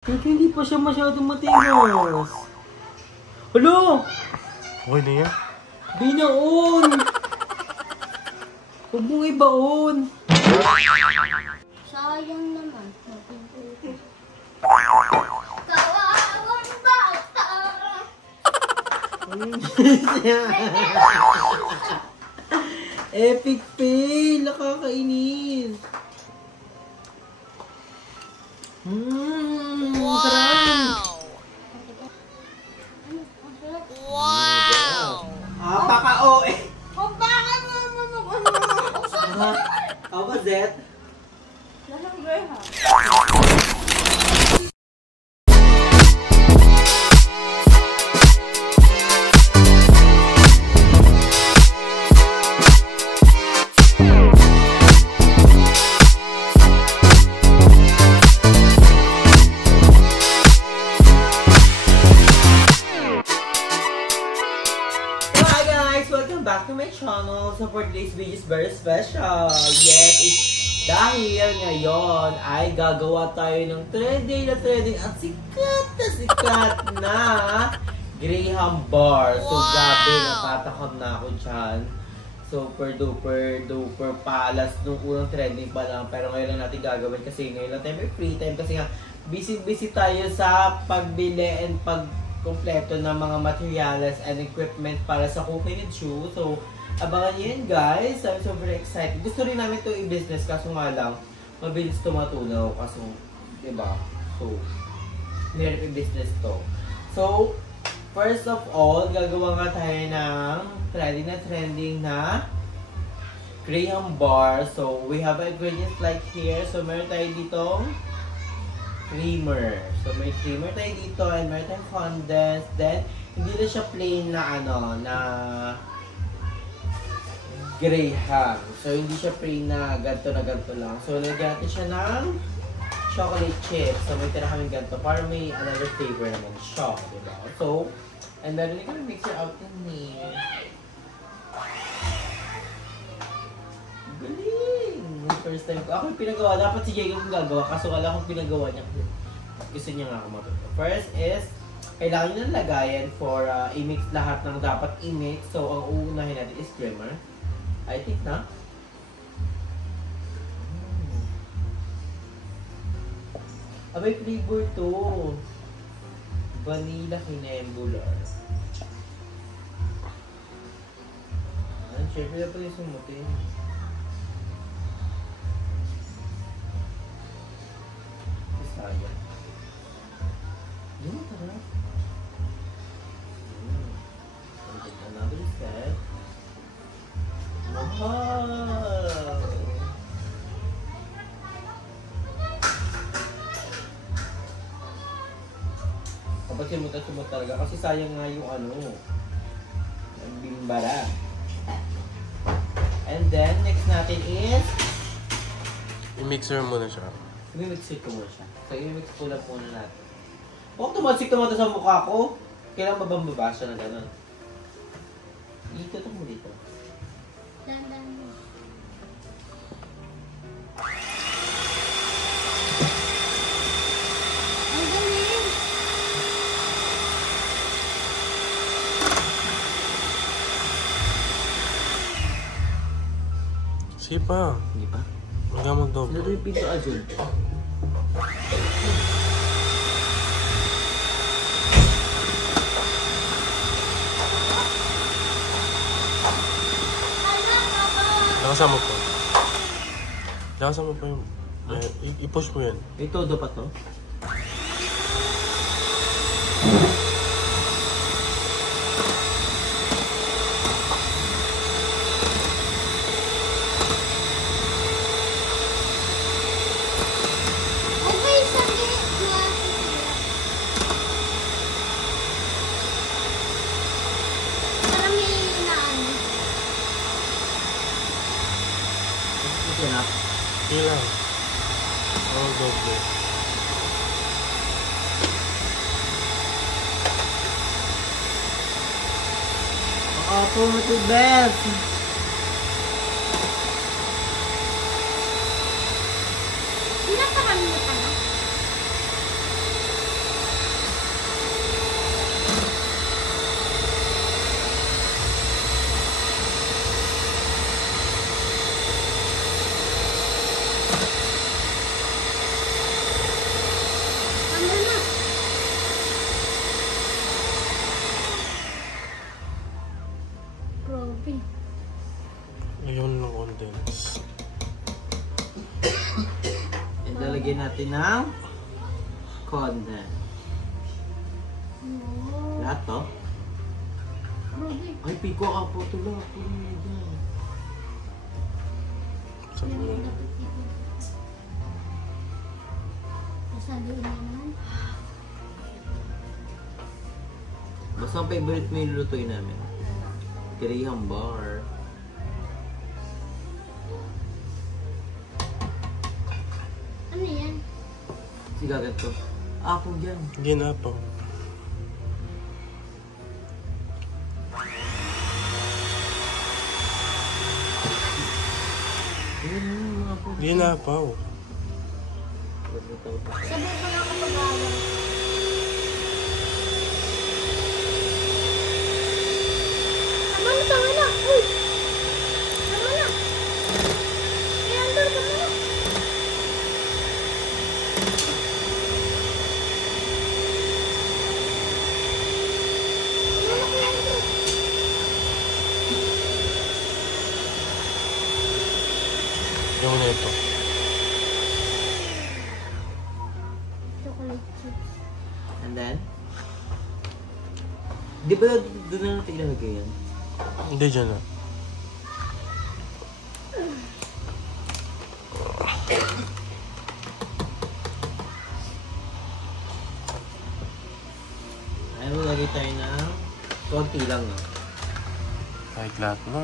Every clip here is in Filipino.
Kaya hindi pa siya masyadong matigas. Hello! Okay na yan. Binaon! Huwag mong ibaon. Sayang naman. Kawawang bata! Epic fail! Nakakainis. Wow! Wow! Paka-OA! O baka naman Ako ba, Zet? Lasang Greyha. Back to my channel. So for today's video is very special. Yes, dahil ngayon ay gagawa tayo ng trending at sikat na Graham bar. So grabe, natatakot na ako dyan. Super duper palas nung unang trending pa lang. Pero ngayon lang natin gagawin kasi ngayon lang tayo may free time. Kasi nga busy tayo sa pagbili and kompleto ng mga materials and equipment para sa cooking and chew. So, abangan nyo yun guys. I'm so very excited. Gusto rin namin ito i-business kaso nga lang, mabilis ito matunaw. Kaso, diba? So, meron i-business to. So, first of all, gagawa nga tayo ng trending na Graham bar. So, we have ingredients like here. So, meron tayo ditong creamer. So, may creamer tayo dito and meron tayong condensed. Then, hindi na siya plain na na Graham. So, hindi siya plain na ganito lang. So, lagyan natin siya ng chocolate chips. So, may tira kami ganito para may another flavor naman siya. Diba? So, and then, we're gonna mix it out in here. Galing! First time ko. Ako yung pinagawa. Dapat si Jacob yung gagawa. Kaso wala akong pinagawa niya. Gusto niya nga ako matuto. First is, kailangan nyo ng lagayan for i-mix lahat ng dapat i-mix. So, ang uunahin natin is creamer. I think na. Abay, flavor to. Vanilla kinembular. Siyempre na pala yung sumutin. Sayang. Yun, tara. Another step. Wow! Kapag simut talaga kasi sayang nga yung ang bimbara. And then, next natin is I-mixer muna siya. i-mix ko muna siya. So, i-mix ko lang muna natin. Huwag tumansik naman sa mukha ko. Kailangan mabambaba siya na gano'n. Dito mo dito. Dandan mo. Ang galing! Sige pa. Hindi pa? Hanggang mag-double. Ito yung pinto agad. Nakasama po. Nakasama po yung... I-push mo yan. May todo pa to? Okay, sandali. Para may inaano. Ito na. Sige lang. Oh, double. Ako, ito best! Pinapakamin mo pa na? natin ng konti. No. Lahat to? Grabe. Ay, piko ka po tulo. Sabi mo. Yan ang dapat dito. Masabi naman. Basta ang favorite mo yung lutuin namin. Graham bar. Ano yan? Sige, ganito. Apple dyan. Hindi na po. Ayan yun, mga apple. Hindi na po. Sabay ko na kapag alam. Tama na. Uy! Tama na. Ay, Andor, tama na. Tama na kay Andor. Yung na ito. Chocolate chips. And then? Di ba doon na natin ilalagay yan? Hindi dyan na. Ay, magagay tayo ng konti lang. Kahit lahat na.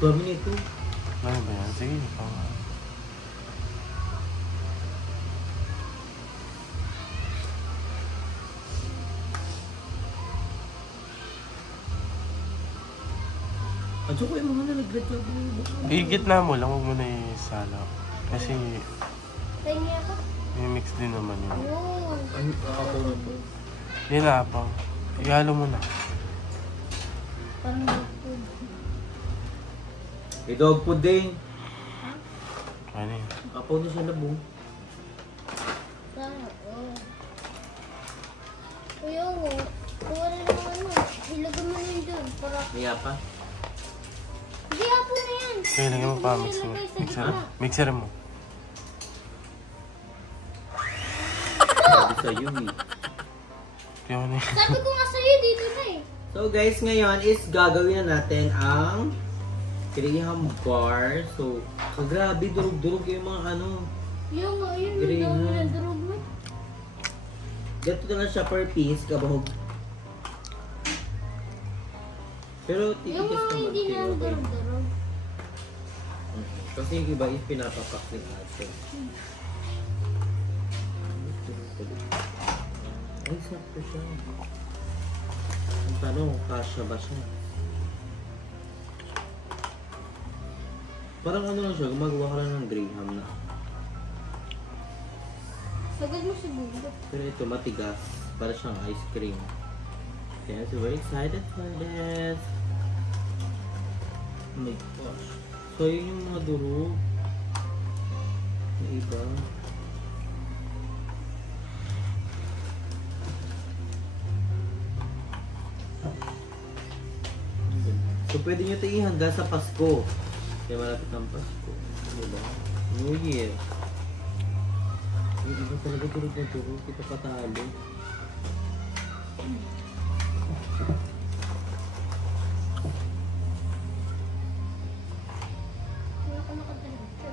Dami nito. Ano ba yan? Sige, pang... At saka yung mga nalaglag na Higit na mo lang, huwag mo na isala. Kasi Kaya niya ako. may mix din naman yun. Oh. Ay, ako na to. Hindi na pa. Ihalo mo na. Parang dog food. May dog food din. Ano yun? Apaw na siya labong. Sana, oh. Kuya, oh. Kuha na ng ano. Ilagay mo na yun dun. Para... Maya pa. Hindi, apo na yan. Kaya lagyan mo pa. Mixer, mixer, mixer mo. Sabi sa'yo eh. Kaya ano yun? Sabi ko nga sa'yo, dito na eh. So guys, ngayon is gagawin na natin ang Graham bar. So, grabe, durog-durog yung mga ano. Yung, yun, Green, yung ha? nadurog mo. Ganito na lang siya per piece, kabahog. Pero Yung titigas mga naman. hindi na pero okay. durog-durog. Kasi yung iba is pinapapak din natin. Ay, sakto siya. Ang tanong, kasya ba siya? Parang ano lang siya, gumagawa ka lang ng Graham na. Sagad mo siguro. Pero ito matigas, para siyang ice cream. Yes, we're excited for this. Oh my gosh. So yun yung mga durog. Yung iba. So pwede nyo ito ihanda sa Pasko. Kaya malapit ang Pasko. Diba? New Year. Hindi ba talaga durog na durog? Kita patalo. Wala ka nakatalaga.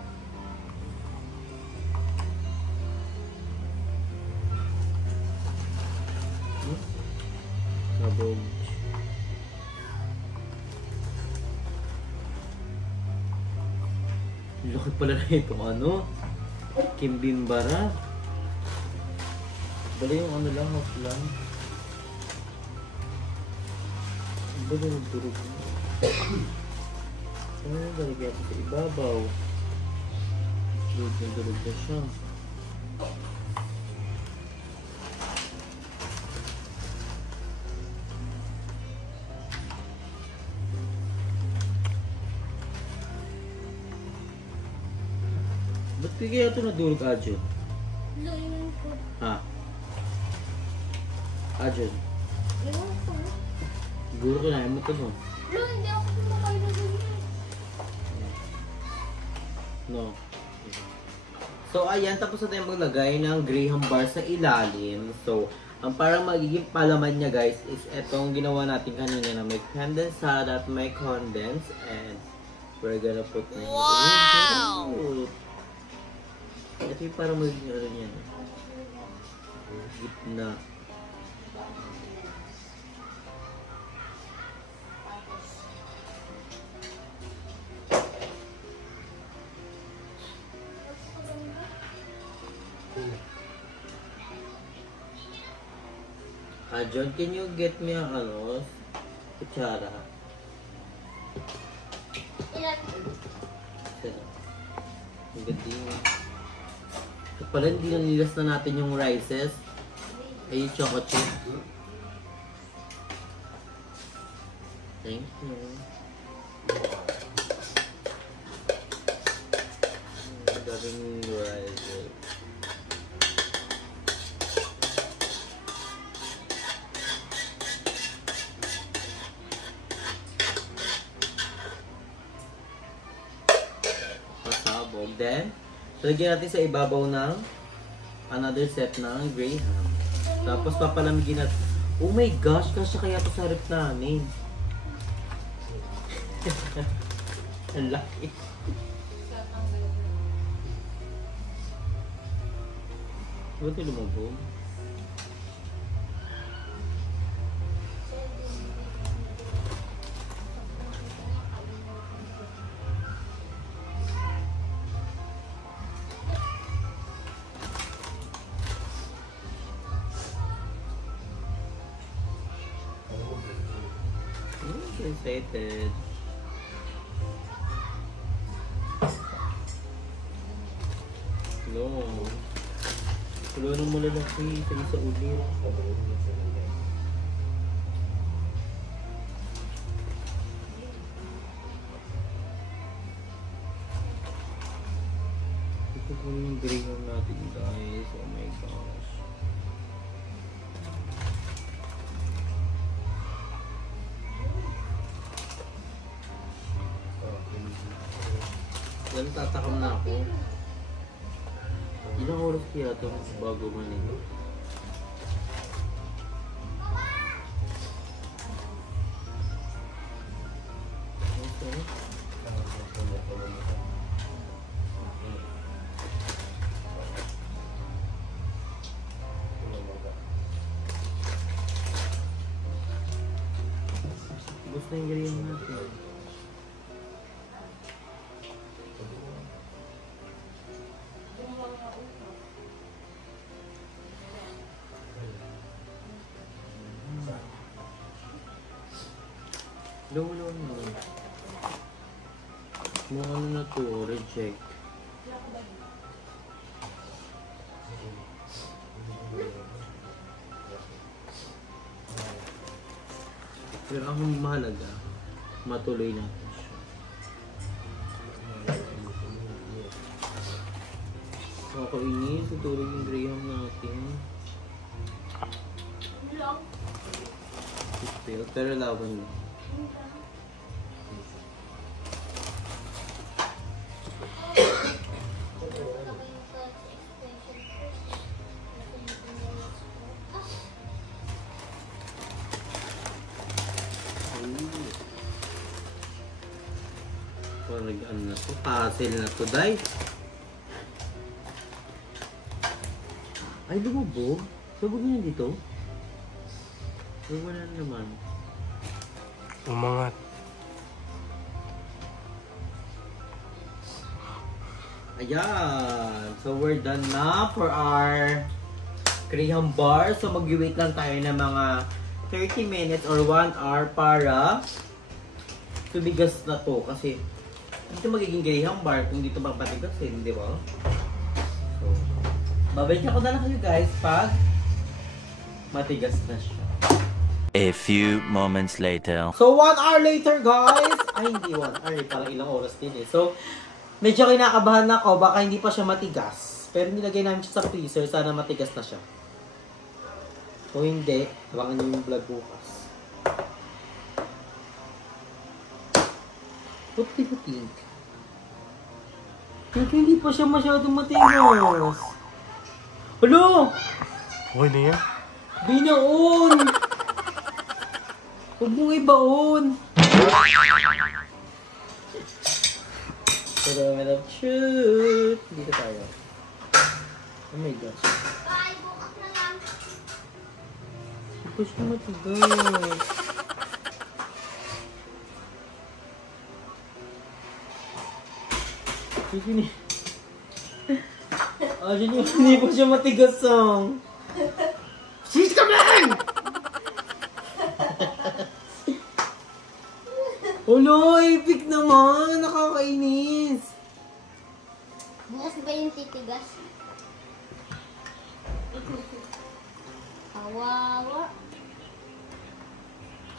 Sabog. Laki pala na itong ano. Kimbimbara. Bala yung ano lang, half lang. Bala yung durog mo. Ano yung balik yata sa ibabaw? Durog na durog na siya. Ba't kaya ito nadurog, Arjun? Loyin ko. Ha? Arjun? Ewan ko. Siguro kinain mo ito, no? Lo, hindi ako kumakain na ganyan. No. So, ayan, tapos na tayo maglagay ng Graham bar sa ilalim. So, ang parang magiging palaman niya, guys, is etong ginawa natin kanina na may condensate at may condense. And we're gonna put na yun. Wow! Ito yung parang magiging ano niya. Gitna. John, can you get me a kutsara? Ang gating. So pala, hindi nanilas na natin yung rices. Ay, yung choco chip. Thank you. Ang galing rices. Then, lagyan natin sa ibabaw ng another set ng Graham. Tapos papalamigin natin. Oh my gosh, kasya kaya ito sa rep namin. Ang laki. Ba't ito lumabog? Excited. No. Wala nang malalaki sa isa ulit. Ito po yung Graham natin, guys. Oh my gosh. Yan, tatakam na ako. Ilang oras kaya ito bago manigo? Okay. Gusto yung gawin natin. Lulo na. Mga ano na to, reject. Pero ang mahalaga, matuloy natin siya. Kakainin, tutuloy yung Graham natin. Pero laban lang. Ano na to? Puzzle na to, day. Ay, lumubog. Sabog niya dito. Ay, wala naman. Umangat. Ayan. So, we're done na for our Graham bar. So, mag-wait lang tayo ng mga 30 minutes or 1 hour para tumigas na to. Kasi, dito magiging Graham bar kung dito magpatigasin, di ba? So, babalik ako na lang kayo guys pag matigas na siya. A few moments later. So, 1 hour later, guys. Ay, hindi 1 hour. Parang ilang oras din eh. So, medyo kinakabahan na ako. Baka hindi pa siya matigas. Pero nilagay namin siya sa freezer. Sana matigas na siya. Kung hindi, abangan nyo yung vlog bukas. What do you think? Kaya hindi pa siya masyadong matigas. Alo! Okay na yan. Binaon! Huwag mong ibaon! Pero I love shoot! Dito tayo. Oh my gosh. Bye, bukas na lang. Hindi pa siya matigas. Hindi pa siya matigas, song. Sis ka man! Ulo, epic naman! Nakakainis! Bukas ba yung titigas? Kawawa.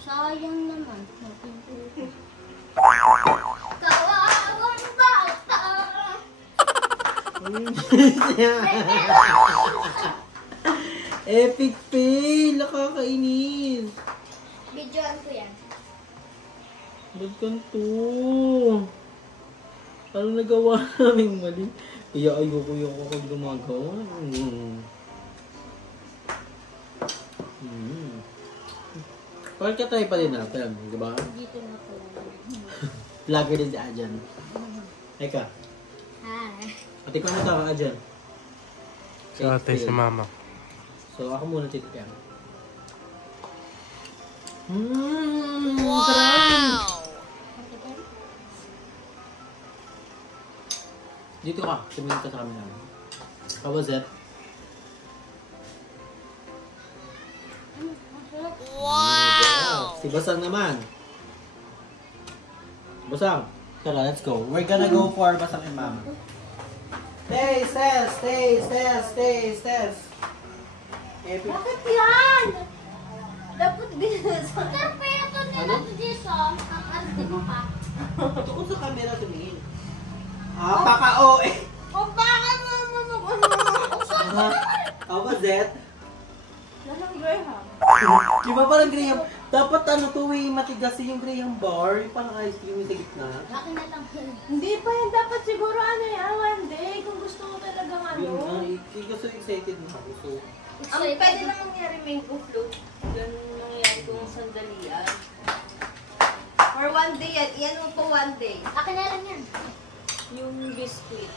Sayang naman. Kawawang bata! Epic fail! Nakakainis! Videoan ko yan. Ba't ganito? Ano nagawa namin mali? Kaya ayoko kung gumagawa. Parang ka-try pa rin natin, di ba? Dito na ko. Vlogger din si Ajan. Eka, Hi. pati ko mo ka Ajan. Sa ate si mama. So ako muna titipian. Sarap! Dito ka, tumingin ka sa kami namin. How was it? Wow! Si Basang naman. Basang. Tara, let's go. We're gonna go for Basang and Mama. Taste, test. Epic. Bakit yan? Dapat binasa. Karpeto nila to Jason. Ang arte mo pa. Tukod sa camera tumingin. Paka-OA. O bakit mo How was it? Lasang Graham. Di ba parang Graham? Dapat ano to matigas yung Graham bar. Yung parang ice cream yung sa gitna. Akin na lang. Hindi pa yan. Dapat siguro ano yan, one day. Kung gusto mo talagang ano. Yun nga, hindi ko so excited na ako. So, Ang pwede lang mangyari mango float. Ganun nangyayari kung sandalian. For one day yan. Iyan mo po one day. Akin na lang yan. Yung biscuit.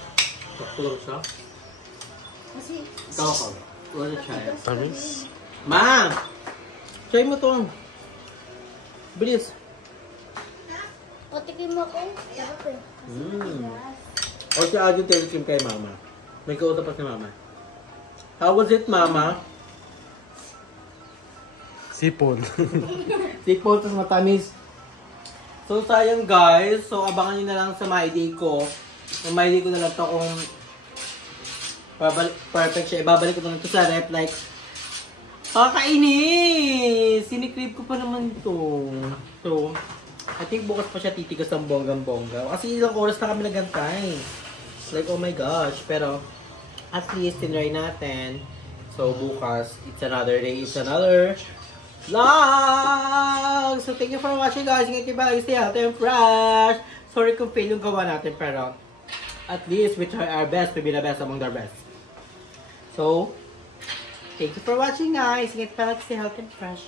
sakto lang siya. Kasi, Ikaw ako. Wanna try it? Tamis. Ma! Try mo to. Bilis. o tikim mo ko. Sarap eh. O si Adjo telekim kay Mama. May kausap pa si Mama. How was it, Mama? Sipon. Sipon, tas matamis. So, sayang guys. So, abangan nyo na lang sa My Day ko. Yung My Day ko na lang to kung perfect siya. Ibabalik ko na lang to sa rep. Like, kakainis! Sinikrib ko pa naman to. So, I think bukas pa siya titigas ng bonggang-bongga. Kasi ilang oras na kami nagantay. Like, oh my gosh. Pero, at least, tinry natin. So, bukas, it's another day. It's another vlog! So, thank you for watching, guys. Ingat kayo ba? Stay healthy and fresh. Sorry kung fail yung gawa natin, pero at least we try our best to be the best among the best. So, thank you for watching, guys. Ingat pa lang, stay healthy and fresh.